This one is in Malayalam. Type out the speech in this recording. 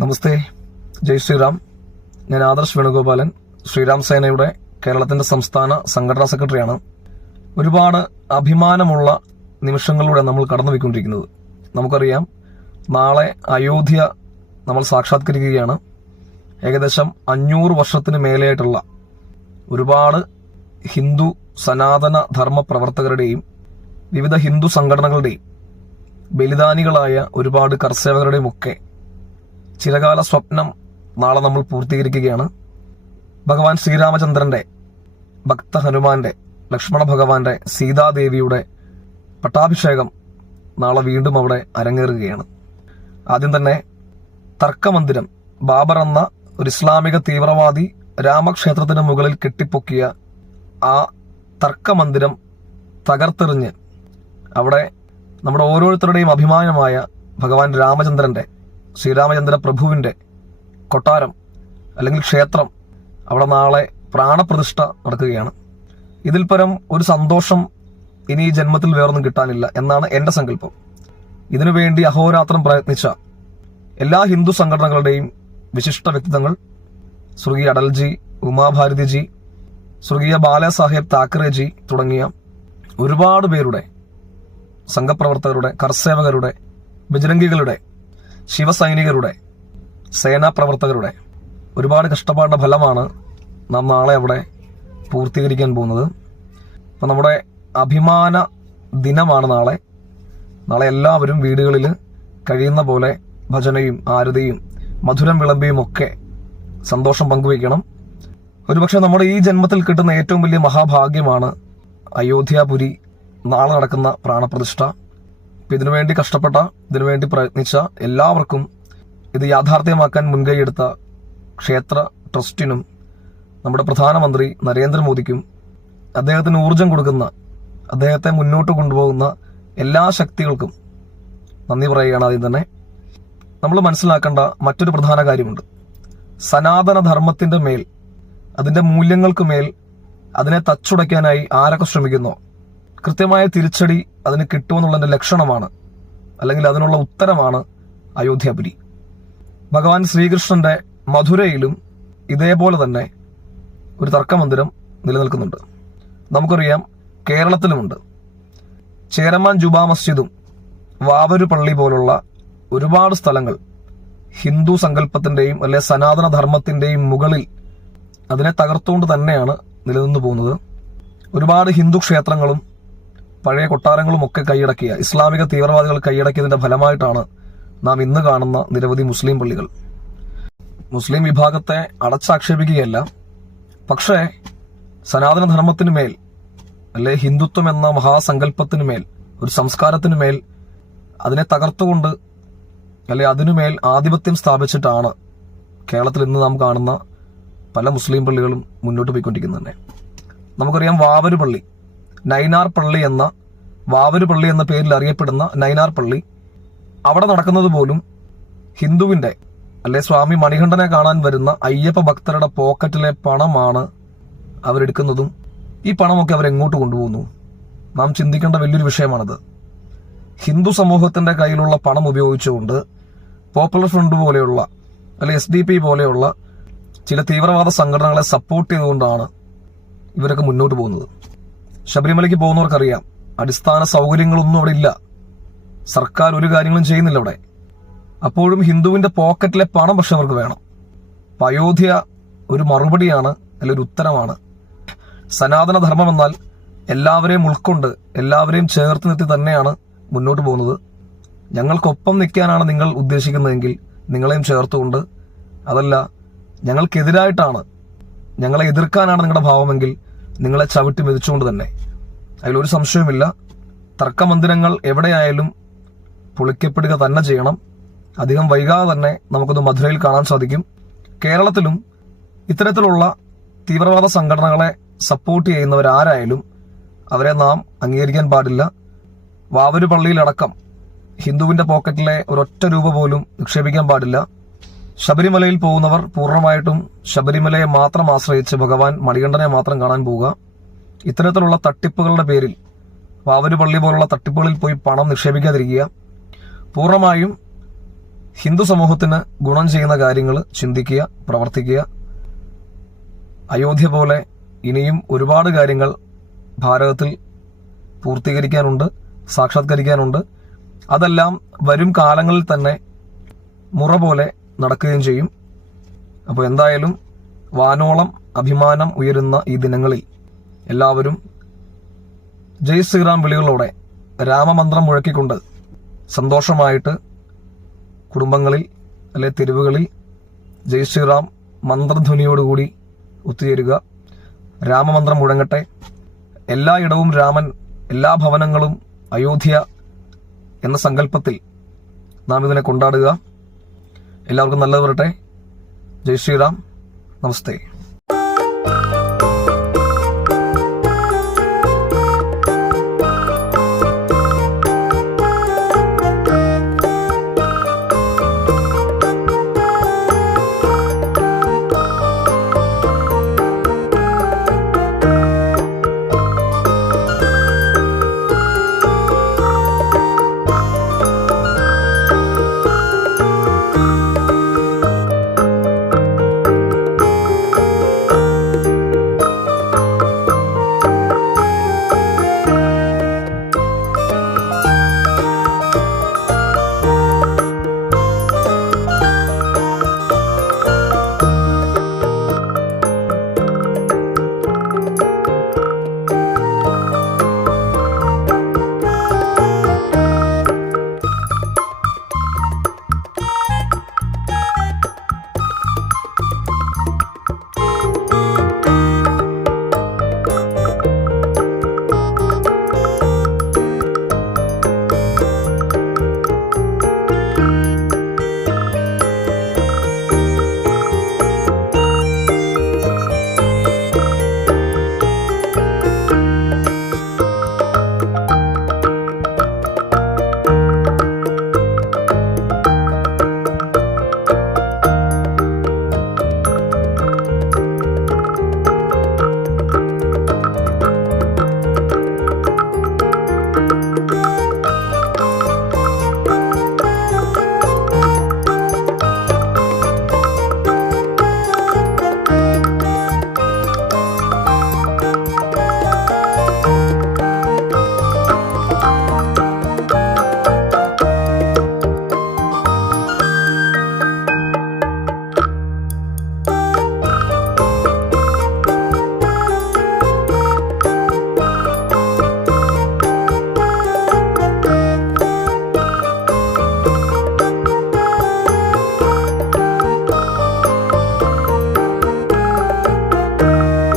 നമസ്തേ, ജയ് ശ്രീറാം. ഞാൻ ആദർശ് വേണുഗോപാലൻ, ശ്രീറാം സേനയുടെ കേരളത്തിന്റെ സംസ്ഥാന സംഘടനാ സെക്രട്ടറിയാണ്. ഒരുപാട് അഭിമാനമുള്ള നിമിഷങ്ങളിലൂടെ നമ്മൾ കടന്നുപോയിക്കൊണ്ടിരിക്കുന്നത്. നമുക്കറിയാം, നാളെ അയോധ്യ നമ്മൾ സാക്ഷാത്കരിക്കുകയാണ്. ഏകദേശം 500 വർഷത്തിന് മേലെയായിട്ടുള്ള ഒരുപാട് ഹിന്ദു സനാതന ധർമ്മ പ്രവർത്തകരുടെയും വിവിധ ഹിന്ദു സംഘടനകളുടെയും ബലിദാനികളായ ഒരുപാട് കർസേവകരുടെയും ഒക്കെ ചിരകാല സ്വപ്നം നാളെ നമ്മൾ പൂർത്തീകരിക്കുകയാണ്. ഭഗവാൻ ശ്രീരാമചന്ദ്രന്റെ, ഭക്ത ഹനുമാന്റെ, ലക്ഷ്മണ ഭഗവാന്റെ, സീതാദേവിയുടെ പട്ടാഭിഷേകം നാളെ വീണ്ടും അവിടെ അരങ്ങേറുകയാണ്. ആദ്യം തന്നെ തർക്കമന്ദിരം, ബാബർ എന്ന ഒരു ഇസ്ലാമിക തീവ്രവാദി രാമക്ഷേത്രത്തിന് മുകളിൽ കെട്ടിപ്പൊക്കിയ ആ തർക്കമന്ദിരം തകർത്തെറിഞ്ഞ് അവിടെ നമ്മുടെ ഓരോരുത്തരുടെയും അഭിമാനമായ ഭഗവാൻ രാമചന്ദ്രന്റെ, ശ്രീരാമചന്ദ്ര പ്രഭുവിന്റെ കൊട്ടാരം അല്ലെങ്കിൽ ക്ഷേത്രം അവിടെ നാളെ പ്രാണപ്രതിഷ്ഠ നടക്കുകയാണ്. ഇതിൽ പരം ഒരു സന്തോഷം ഇനി ഈ ജന്മത്തിൽ വേറൊന്നും കിട്ടാനില്ല എന്നാണ് എന്റെ സങ്കല്പം. ഇതിനുവേണ്ടി അഹോരാത്രം പ്രയത്നിച്ച എല്ലാ ഹിന്ദു സംഘടനകളുടെയും വിശിഷ്ട വ്യക്തിത്വങ്ങൾ, സ്വർഗീയ അടൽജി, ഉമാഭാരതിജി, സ്വർഗീയ ബാലാസാഹേബ് താക്കറേജി തുടങ്ങിയ ഒരുപാട് പേരുടെ, സംഘപ്രവർത്തകരുടെ, കർസേവകരുടെ, ബജരംഗികളുടെ, ശിവസൈനികരുടെ, സേനാ പ്രവർത്തകരുടെ ഒരുപാട് കഷ്ടപ്പാടിന്റെ ഫലമാണ് നാം നാളെ അവിടെ പൂർത്തീകരിക്കാൻ പോകുന്നത്. അപ്പം നമ്മുടെ അഭിമാന ദിനമാണ് നാളെ. നാളെ എല്ലാവരും വീടുകളിൽ കഴിയുന്ന പോലെ ഭജനയും ആരതിയും മധുരം വിളമ്പിയും ഒക്കെ സന്തോഷം പങ്കുവയ്ക്കണം. ഒരുപക്ഷെ നമ്മുടെ ഈ ജന്മത്തിൽ കിട്ടുന്ന ഏറ്റവും വലിയ മഹാഭാഗ്യമാണ് അയോധ്യാപുരി നാളെ നടക്കുന്ന പ്രാണപ്രതിഷ്ഠ. ഇതിനുവേണ്ടി കഷ്ടപ്പെട്ട, ഇതിനുവേണ്ടി പ്രയത്നിച്ച എല്ലാവർക്കും, ഇത് യാഥാർത്ഥ്യമാക്കാൻ മുൻകൈയെടുത്ത ക്ഷേത്ര ട്രസ്റ്റിനും നമ്മുടെ പ്രധാനമന്ത്രി നരേന്ദ്രമോദിക്കും, അദ്ദേഹത്തിന് ഊർജം കൊടുക്കുന്ന, അദ്ദേഹത്തെ മുന്നോട്ട് കൊണ്ടുപോകുന്ന എല്ലാ ശക്തികൾക്കും നന്ദി പറയുകയാണ്. ആദ്യം തന്നെ നമ്മൾ മനസ്സിലാക്കേണ്ട മറ്റൊരു പ്രധാന കാര്യമുണ്ട്. സനാതന ധർമ്മത്തിന്റെ മേൽ, അതിന്റെ മൂല്യങ്ങൾക്ക് മേൽ അതിനെ തച്ചുടയ്ക്കാനായി ആരൊക്കെ ശ്രമിക്കുന്നോ കൃത്യമായ തിരിച്ചടി അതിന് കിട്ടുമെന്നുള്ളതിന്റെ ലക്ഷണമാണ്, അല്ലെങ്കിൽ അതിനുള്ള ഉത്തരമാണ് അയോധ്യാപുരി. ഭഗവാൻ ശ്രീകൃഷ്ണന്റെ മധുരയിലും ഇതേപോലെ തന്നെ ഒരു തർക്കമന്ദിരം നിലനിൽക്കുന്നുണ്ട്. നമുക്കറിയാം, കേരളത്തിലുമുണ്ട്. ചേരമാൻ ജുമാ മസ്ജിദും വാവരു പള്ളി പോലുള്ള ഒരുപാട് സ്ഥലങ്ങൾ ഹിന്ദു സങ്കല്പത്തിന്റെയും അല്ലെ സനാതന ധർമ്മത്തിന്റെയും മുകളിൽ അതിനെ തകർത്തുകൊണ്ട് തന്നെയാണ് നിലനിന്നു പോകുന്നത്. ഒരുപാട് ഹിന്ദു ക്ഷേത്രങ്ങളും പഴയ കൊട്ടാരങ്ങളും ഒക്കെ കൈയടക്കിയ ഇസ്ലാമിക തീവ്രവാദികൾ കൈയടക്കിയതിന്റെ ഫലമായിട്ടാണ് നാം ഇന്ന് കാണുന്ന നിരവധി മുസ്ലിം പള്ളികൾ. മുസ്ലിം വിഭാഗത്തെ അടച്ചാക്ഷേപിക്കുകയല്ല, പക്ഷേ സനാതന ധർമ്മത്തിനു മേൽ, അല്ലെ ഹിന്ദുത്വം എന്ന മഹാസങ്കല്പത്തിനു മേൽ, ഒരു സംസ്കാരത്തിനു മേൽ അതിനെ തകർത്തുകൊണ്ട്, അല്ലെ അതിനുമേൽ ആധിപത്യം സ്ഥാപിച്ചിട്ടാണ് കേരളത്തിൽ ഇന്ന് നാം കാണുന്ന പല മുസ്ലിം പള്ളികളും മുന്നോട്ട് പോയിക്കൊണ്ടിരിക്കുന്നത് തന്നെ. നമുക്കറിയാം, വാവരു പള്ളി, നൈനാർ പള്ളി എന്ന, വാവരു പള്ളി എന്ന പേരിൽ അറിയപ്പെടുന്ന നൈനാർ പള്ളി, അവിടെ നടക്കുന്നത് പോലും ഹിന്ദുവിന്റെ, അല്ലെ സ്വാമി മണികണ്ഠനെ കാണാൻ വരുന്ന അയ്യപ്പ ഭക്തരുടെ പോക്കറ്റിലെ പണമാണ് അവരെടുക്കുന്നതും. ഈ പണമൊക്കെ അവരെങ്ങോട്ട് കൊണ്ടുപോകുന്നു? നാം ചിന്തിക്കേണ്ട വലിയൊരു വിഷയമാണത്. ഹിന്ദു സമൂഹത്തിന്റെ കയ്യിലുള്ള പണം ഉപയോഗിച്ചുകൊണ്ട് പോപ്പുലർ ഫ്രണ്ട് പോലെയുള്ള, അല്ലെ SDP പോലെയുള്ള ചില തീവ്രവാദ സംഘടനകളെ സപ്പോർട്ട് ചെയ്തുകൊണ്ടാണ് ഇവരൊക്കെ മുന്നോട്ട് പോകുന്നത്. ശബരിമലയ്ക്ക് പോകുന്നവർക്കറിയാം, അടിസ്ഥാന സൗകര്യങ്ങളൊന്നും അവിടെ ഇല്ല. സർക്കാർ ഒരു കാര്യങ്ങളും ചെയ്യുന്നില്ല അവിടെ. അപ്പോഴും ഹിന്ദുവിന്റെ പോക്കറ്റിലെ പണം പക്ഷെ അവർക്ക് വേണം. അയോധ്യ ഒരു മറുപടിയാണ്, അല്ലെ ഒരു ഉത്തരമാണ്. സനാതന ധർമ്മം എന്നാൽ എല്ലാവരെയും ഉൾക്കൊണ്ട്, എല്ലാവരെയും ചേർത്ത് നിർത്തി തന്നെയാണ് മുന്നോട്ട് പോകുന്നത്. ഞങ്ങൾക്കൊപ്പം നിൽക്കാനാണ് നിങ്ങൾ ഉദ്ദേശിക്കുന്നതെങ്കിൽ നിങ്ങളെയും ചേർത്തുകൊണ്ട്, അതല്ല ഞങ്ങൾക്കെതിരായിട്ടാണ്, ഞങ്ങളെ എതിർക്കാനാണ് നിങ്ങളുടെ ഭാവമെങ്കിൽ നിങ്ങളെ ചവിട്ടി മെതിച്ചുകൊണ്ട് തന്നെ. അതിലൊരു സംശയവുമില്ല, തർക്കമന്ദിരങ്ങൾ എവിടെയായാലും പൊളിക്കപ്പെടുക തന്നെ ചെയ്യണം. അധികം വൈകാതെ തന്നെ നമുക്കത് മധുരയിൽ കാണാൻ സാധിക്കും. കേരളത്തിലും ഇത്തരത്തിലുള്ള തീവ്രവാദ സംഘടനകളെ സപ്പോർട്ട് ചെയ്യുന്നവരാരായാലും അവരെ നാം അംഗീകരിക്കാൻ പാടില്ല. വാവരു പള്ളിയിലടക്കം ഹിന്ദുവിന്റെ പോക്കറ്റിലെ ഒരൊറ്റ രൂപ പോലും നിക്ഷേപിക്കാൻ പാടില്ല. ശബരിമലയിൽ പോകുന്നവർ പൂർണ്ണമായിട്ടും ശബരിമലയെ മാത്രം ആശ്രയിച്ച് ഭഗവാൻ മണികണ്ഠനെ മാത്രം കാണാൻ പോവുക. ഇത്തരത്തിലുള്ള തട്ടിപ്പുകളുടെ പേരിൽ, വാവരു പള്ളി പോലുള്ള തട്ടിപ്പുകളിൽ പോയി പണം നിക്ഷേപിക്കാതിരിക്കുക. പൂർണ്ണമായും ഹിന്ദു സമൂഹത്തിന് ഗുണം ചെയ്യുന്ന കാര്യങ്ങൾ ചിന്തിക്കുക, പ്രവർത്തിക്കുക. അയോധ്യ പോലെ ഇനിയും ഒരുപാട് കാര്യങ്ങൾ ഭാരതത്തിൽ പൂർത്തീകരിക്കാനുണ്ട്, സാക്ഷാത്കരിക്കാനുണ്ട്. അതെല്ലാം വരും കാലങ്ങളിൽ തന്നെ മുറ പോലെ നടക്കുകയും ചെയ്യും. അപ്പോൾ എന്തായാലും വാനോളം അഭിമാനം ഉയരുന്ന ഈ ദിനങ്ങളിൽ എല്ലാവരും ജയ് ശ്രീറാം വിളികളോടെ രാമമന്ത്രം മുഴക്കിക്കൊണ്ട് സന്തോഷമായിട്ട് കുടുംബങ്ങളിൽ അല്ലെ തെരുവുകളിൽ ജയ് ശ്രീറാം മന്ത്രധ്വനിയോടുകൂടി ഒത്തുചേരുക. രാമമന്ത്രം മുഴങ്ങട്ടെ. എല്ലായിടവും രാമൻ, എല്ലാ ഭവനങ്ങളും അയോധ്യ എന്ന സങ്കല്പത്തിൽ നാം ഇതിനെ കൊണ്ടാടുക. എല്ലാവർക്കും നല്ലത് വരട്ടെ. ജയ് ശ്രീറാം. നമസ്തേ.